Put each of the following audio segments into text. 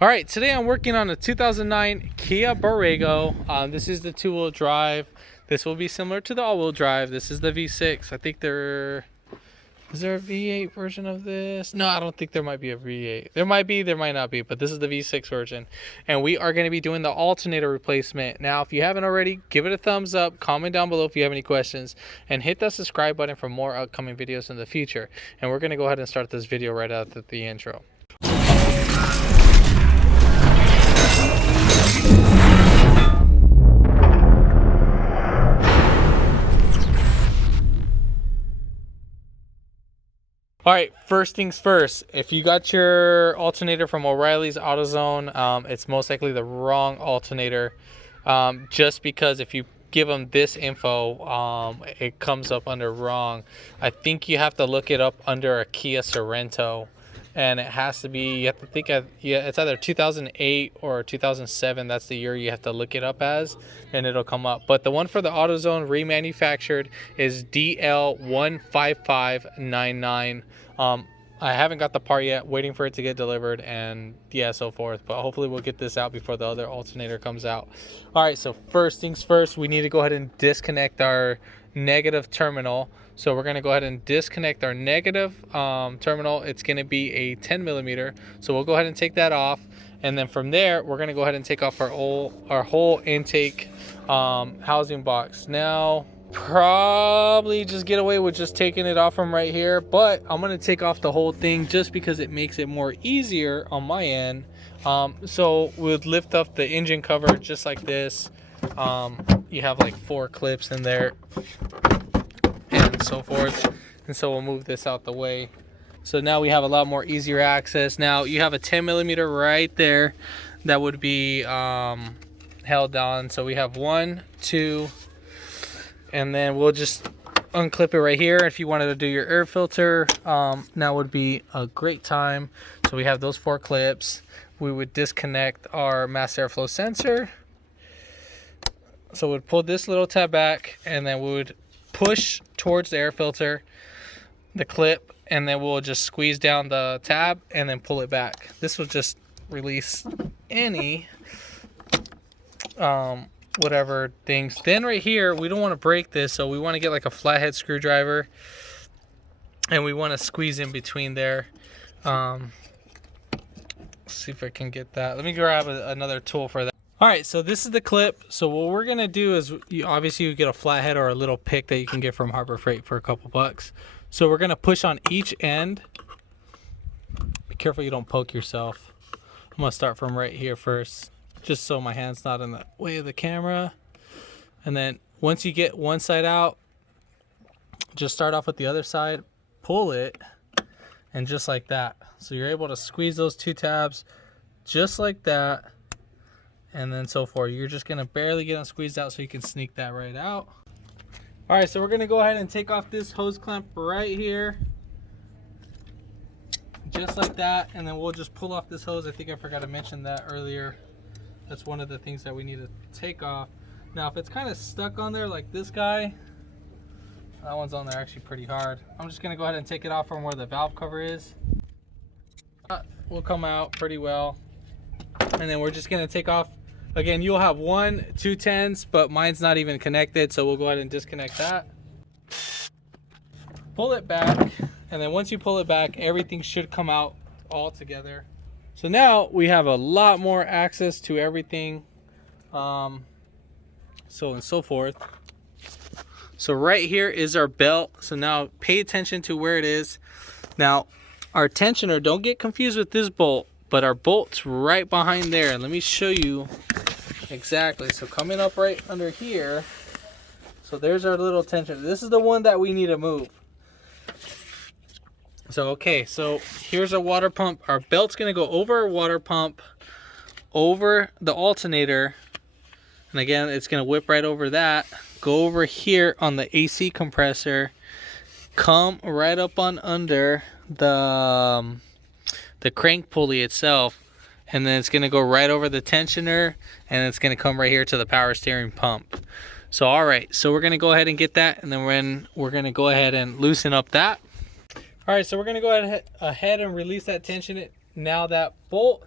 All right, today I'm working on a 2009 Kia Borrego. This is the two-wheel drive. This will be similar to the all-wheel drive. This is the V6. I think is there a V8 version of this? No, I don't think there might be a V8. There might be, there might not be, but this is the V6 version. And we are going to be doing the alternator replacement. Now, if you haven't already, give it a thumbs up, comment down below if you have any questions, and hit that subscribe button for more upcoming videos in the future. And we're going to go ahead and start this video right after the intro. All right, first things first, if you got your alternator from O'Reilly's AutoZone, it's most likely the wrong alternator, just because if you give them this info, it comes up under wrong. I think you have to look it up under a Kia Sorento, and it has to be, you have to think of, yeah, it's either 2008 or 2007. That's the year you have to look it up as, and it'll come up. But the one for the AutoZone remanufactured is DL15599. I haven't got the part yet, waiting for it to get delivered, and yeah, so forth. But hopefully we'll get this out before the other alternator comes out. All right, so first things first, we need to go ahead and disconnect our negative terminal. So we're going to go ahead and disconnect our negative terminal. It's going to be a 10 millimeter. So we'll go ahead and take that off. And then from there, we're going to go ahead and take off our whole intake housing box. Now, probably just get away with just taking it off from right here, but I'm going to take off the whole thing just because it makes it more easier on my end. So we'll lift up the engine cover just like this. You have like 4 clips in there and so forth, and so we'll move this out the way. So now we have a lot more easier access. Now you have a 10 millimeter right there that would be held on. So we have 1, 2, and then we'll just unclip it right here. If you wanted to do your air filter, now would be a great time. So we have those 4 clips. We would disconnect our mass airflow sensor. So we'd pull this little tab back, and then we would push towards the air filter, the clip, and then we'll just squeeze down the tab and then pull it back. This will just release any whatever things. Then right here, we don't want to break this, so we want to get like a flathead screwdriver, and we want to squeeze in between there. Let's see if I can get that. Let me grab another tool for that. All right, so this is the clip. So what we're gonna do is, obviously you get a flathead or a little pick that you can get from Harbor Freight for a couple bucks. So we're gonna push on each end. Be careful you don't poke yourself. I'm gonna start from right here first, just so my hand's not in the way of the camera. And then once you get one side out, just start off with the other side, pull it, and just like that. So you're able to squeeze those 2 tabs just like that. And then so forth. You're just gonna barely get them squeezed out so you can sneak that right out. All right, so we're gonna go ahead and take off this hose clamp right here. Just like that, and then we'll just pull off this hose. I think I forgot to mention that earlier. That's one of the things that we need to take off. Now, if it's kind of stuck on there like this guy, that one's on there actually pretty hard. I'm just gonna go ahead and take it off from where the valve cover is. Will come out pretty well. And then we're just gonna take off. Again, you'll have 1, 2 10s, but mine's not even connected, so we'll go ahead and disconnect that. Pull it back, and then once you pull it back, everything should come out all together. So now we have a lot more access to everything, so and so forth. So right here is our belt. So now pay attention to where it is. Now our tensioner, don't get confused with this bolt, but our bolt's right behind there. Let me show you exactly. So coming up right under here, so there's our little tensioner. This is the one that we need to move. So okay, so here's our water pump. Our belt's gonna go over our water pump, over the alternator, and again it's gonna whip right over that, go over here on the AC compressor, come right up on under the crank pulley itself, and then it's going to go right over the tensioner, and it's going to come right here to the power steering pump. So all right, so we're going to go ahead and get that, and then we're going to go ahead and loosen up that. All right, so we're going to go ahead and release that tension. Now that bolt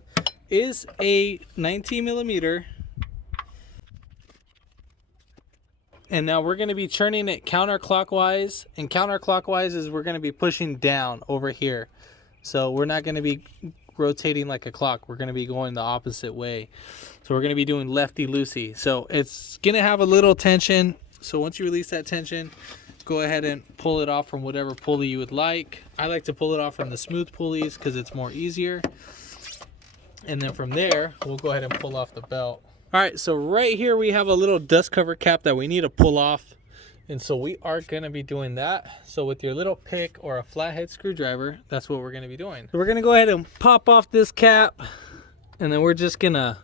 is a 19 millimeter. And now we're going to be turning it counterclockwise, and counterclockwise is we're going to be pushing down over here. So we're not going to be rotating like a clock. We're going to be going the opposite way. So we're going to be doing lefty-loosey. So it's going to have a little tension. So once you release that tension, go ahead and pull it off from whatever pulley you would like. I like to pull it off from the smooth pulleys because it's more easier. And then from there, we'll go ahead and pull off the belt. All right, so right here we have a little dust cover cap that we need to pull off. And so we are going to be doing that. So with your little pick or a flathead screwdriver, that's what we're going to be doing. So we're going to go ahead and pop off this cap. And then we're just going to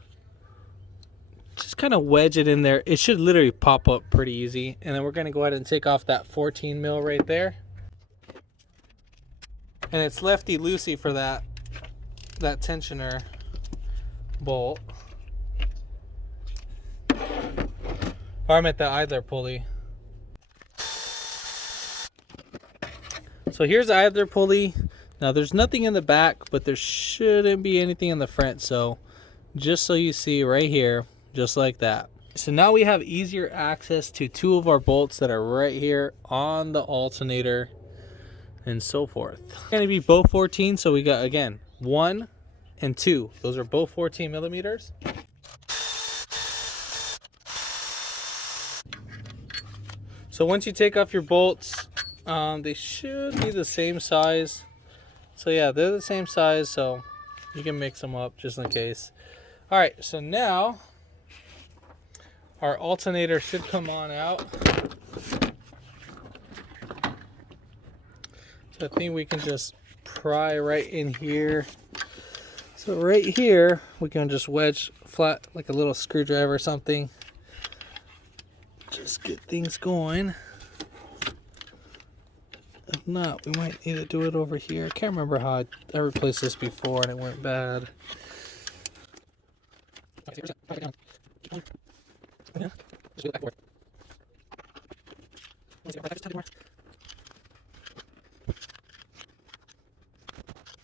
kind of wedge it in there. It should literally pop up pretty easy. And then we're going to go ahead and take off that 14 mil right there. And it's lefty-loosey for that tensioner bolt. Or I'm at the idler pulley. So here's the idler pulley. Now there's nothing in the back, but there shouldn't be anything in the front. So just so you see right here, just like that. So now we have easier access to two of our bolts that are right here on the alternator and so forth. It's going to be both 14. So we got, again, 1 and 2. Those are both 14 millimeters. So once you take off your bolts, they should be the same size. So yeah, they're the same size, so you can mix them up just in case. All right, so now our alternator should come on out. So I think we can just pry right in here. So right here, we can just wedge flat like a little screwdriver or something. Just get things going. If not, we might need to do it over here. I can't remember how I replaced this before and it went bad.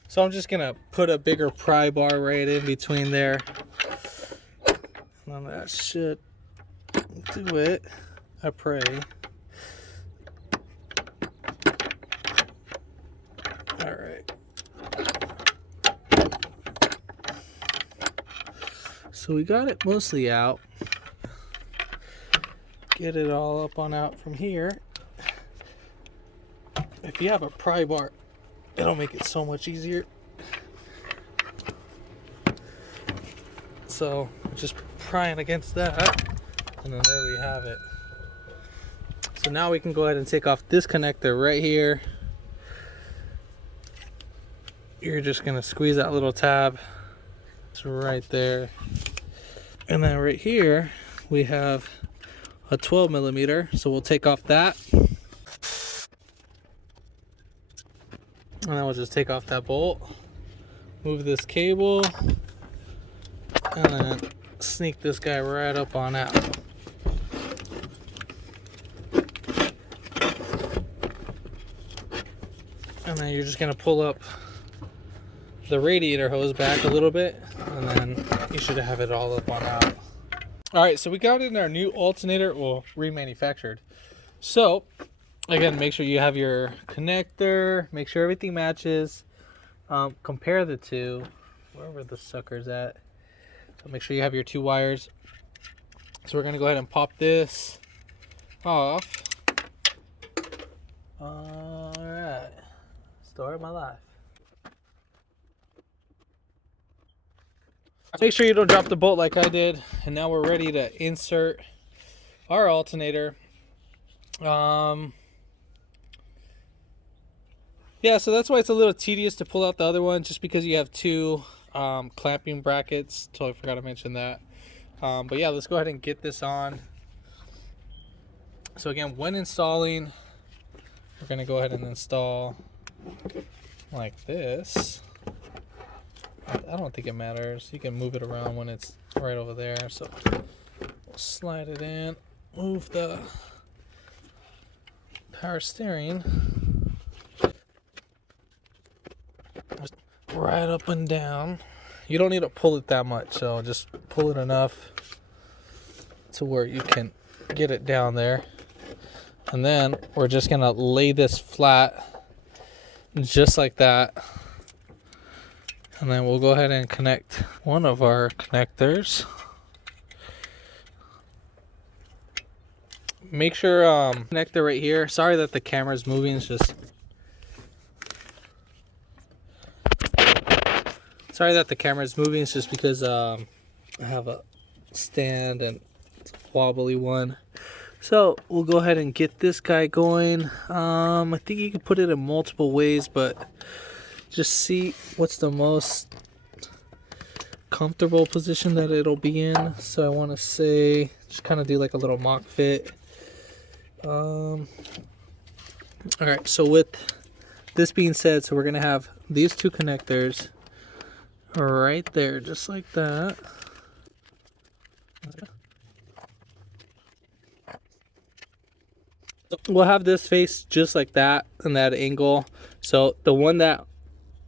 So I'm just gonna put a bigger pry bar right in between there. And that should do it, I pray. All right. So we got it mostly out. Get it all up on out from here. If you have a pry bar, it'll make it so much easier. So just prying against that. And then there we have it. So now we can go ahead and take off this connector right here. You're just gonna squeeze that little tab. It's right there. And then right here, we have a 12 millimeter. So we'll take off that. And then we'll just take off that bolt. Move this cable. And then sneak this guy right up on out. And then you're just gonna pull up the radiator hose back a little bit, and then you should have it all up on out. All right, so we got in our new alternator, well, remanufactured. So again, make sure you have your connector, make sure everything matches. Compare the two, wherever the sucker's at. So make sure you have your two wires. So we're gonna go ahead and pop this off. All right, story of my life. Make sure you don't drop the bolt like I did. And now we're ready to insert our alternator. Yeah, so that's why it's a little tedious to pull out the other one, just because you have two clamping brackets. Totally forgot to mention that. But yeah, let's go ahead and get this on. So again, when installing, we're going to go ahead and install like this. I don't think it matters. You can move it around when it's right over there. So we'll slide it in, move the power steering just right up and down You don't need to pull it that much, so just pull it enough to where you can get it down there. And then we're just gonna lay this flat just like that. And then we'll go ahead and connect one of our connectors. Make sure connector right here. Sorry that the camera's moving. It's just because I have a stand and it's a wobbly one. So we'll go ahead and get this guy going. I think you can put it in multiple ways, but just see what's the most comfortable position that it'll be in. So I want to say just kind of do like a little mock fit. All right, so with this being said, so we're gonna have these two connectors right there, just like that. We'll have this face just like that in that angle. So the one that,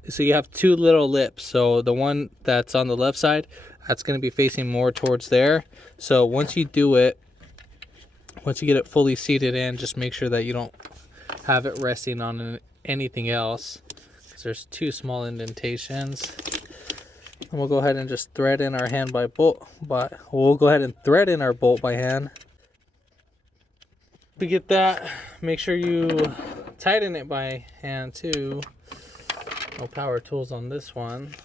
so you have two little lips. So the one that's on the left side, that's going to be facing more towards there. So once you do it, once you get it fully seated in, just make sure that you don't have it resting on anything else, because there's two small indentations. And we'll go ahead and just thread in our hand by bolt, but we'll go ahead and thread in our bolt by hand. To get that, make sure you tighten it by hand too. No power tools on this one.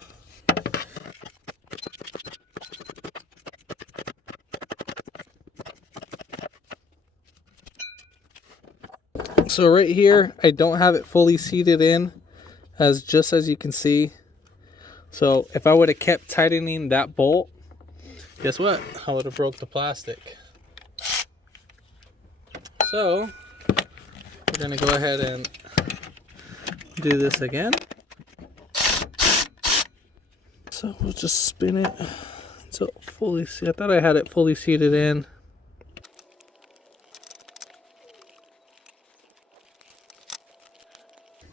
So right here, I don't have it fully seated in, just as you can see. So if I would have kept tightening that bolt, guess what? I would have broke the plastic. So we're gonna go ahead and do this again. So we'll just spin it until fully seated. I thought I had it fully seated in.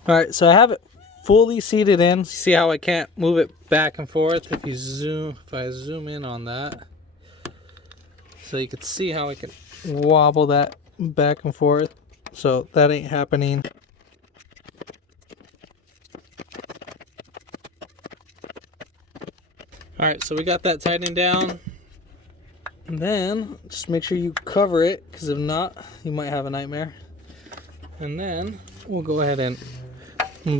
All right, so I have it fully seated in. See how I can't move it back and forth? If I zoom in on that, so you can see how I can wobble that back and forth. So that ain't happening. All right, so we got that tightened down. And then just make sure you cover it, because if not, you might have a nightmare. And then we'll go ahead and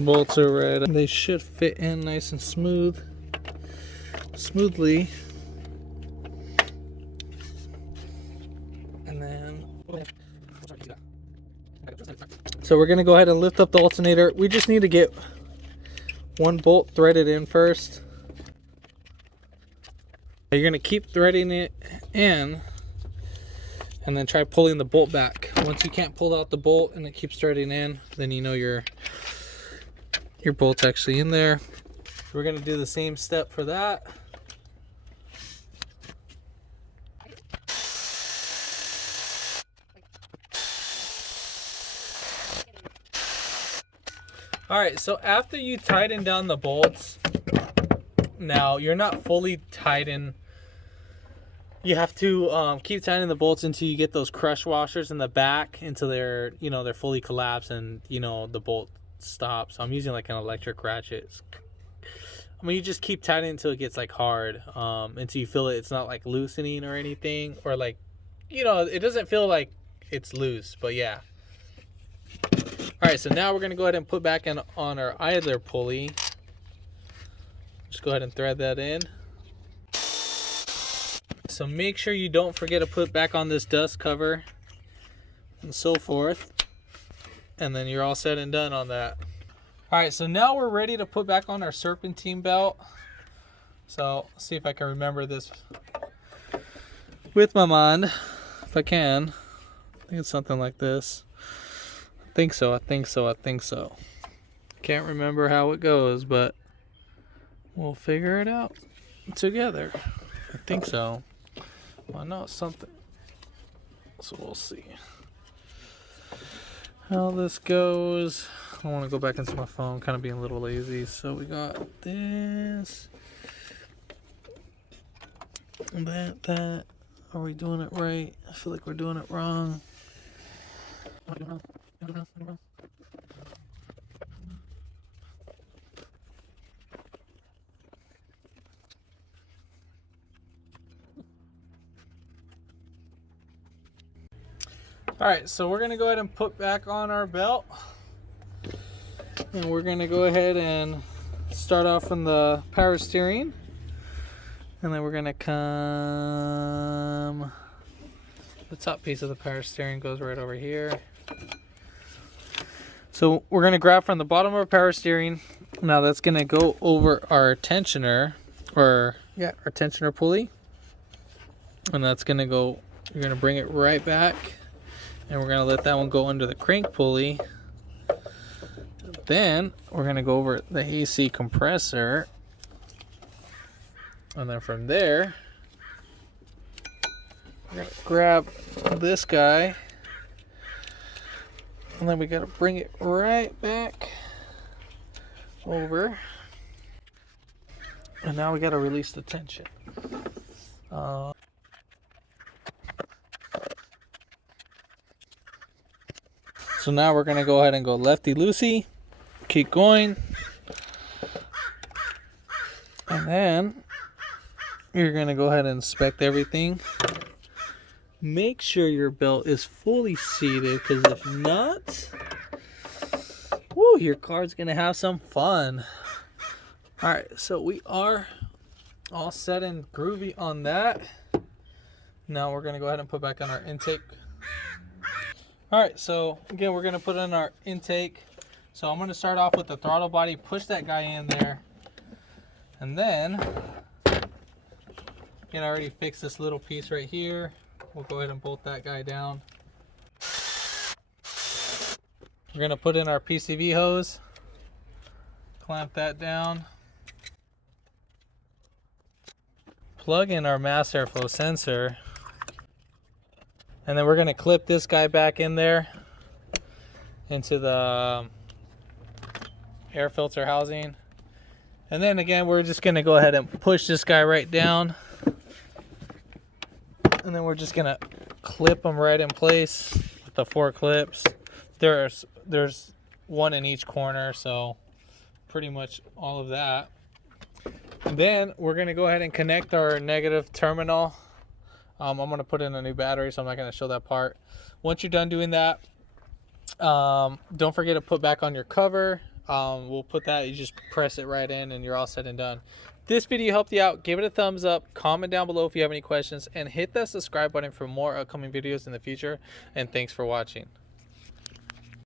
bolts are red. They should fit in nice and smoothly. And then, so we're gonna go ahead and lift up the alternator. We just need to get one bolt threaded in first. You're gonna keep threading it in, and then try pulling the bolt back. Once you can't pull out the bolt and it keeps threading in, then you know your bolt's actually in there. We're gonna do the same step for that. All right, so after you tighten down the bolts, now you're not fully tightened. You have to keep tightening the bolts until you get those crush washers in the back, until they're, they're fully collapsed and, the bolt stops. I'm using like an electric ratchet. I mean, you just keep tightening until it gets like hard, until you feel it's not like loosening or anything, or like, it doesn't feel like it's loose, but yeah. All right, so now we're gonna go ahead and put back in on our idler pulley. Just go ahead and thread that in. So make sure you don't forget to put back on this dust cover and so forth. And then you're all set and done on that. All right, so now we're ready to put back on our serpentine belt. So let's see if I can remember this with my mind, if I can. I think it's something like this. I think so. Can't remember how it goes, but we'll figure it out together. I think so. Well, I know it's something. So we'll see how this goes. I want to go back into my phone, kind of being a little lazy. So we got this. That. Are we doing it right? I feel like we're doing it wrong. All right, so we're gonna go ahead and put back on our belt, and we're gonna go ahead and start off on the power steering, and then we're gonna come. The top piece of the power steering goes right over here. So we're gonna grab from the bottom of our power steering. Now that's gonna go over our tensioner, our tensioner pulley, and that's gonna go. You're gonna bring it right back. And we're gonna let that one go under the crank pulley. Then we're gonna go over the AC compressor, and then from there we're gonna grab this guy, and then we gotta bring it right back over, and now we gotta release the tension. So now we're gonna go ahead and go lefty-loosey, keep going, and then you're gonna go ahead and inspect everything. Make sure your belt is fully seated, because if not, woo, your car's gonna have some fun. All right, so we are all set and groovy on that. Now we're gonna go ahead and put back on our intake. All right, so again, we're gonna put in our intake. So I'm gonna start off with the throttle body, push that guy in there, and then, again, I already fixed this little piece right here. We'll go ahead and bolt that guy down. We're gonna put in our PCV hose, clamp that down, plug in our mass airflow sensor, and then we're gonna clip this guy back in there into the air filter housing. And then again, we're just gonna go ahead and push this guy right down. And then we're just gonna clip them right in place with the 4 clips. There's one in each corner, so pretty much all of that. And then we're gonna go ahead and connect our negative terminal. I'm gonna put in a new battery, so I'm not gonna show that part. Once you're done doing that, don't forget to put back on your cover. We'll put that, you just press it right in and you're all set and done. This video helped you out, give it a thumbs up, comment down below if you have any questions, and hit that subscribe button for more upcoming videos in the future. And thanks for watching.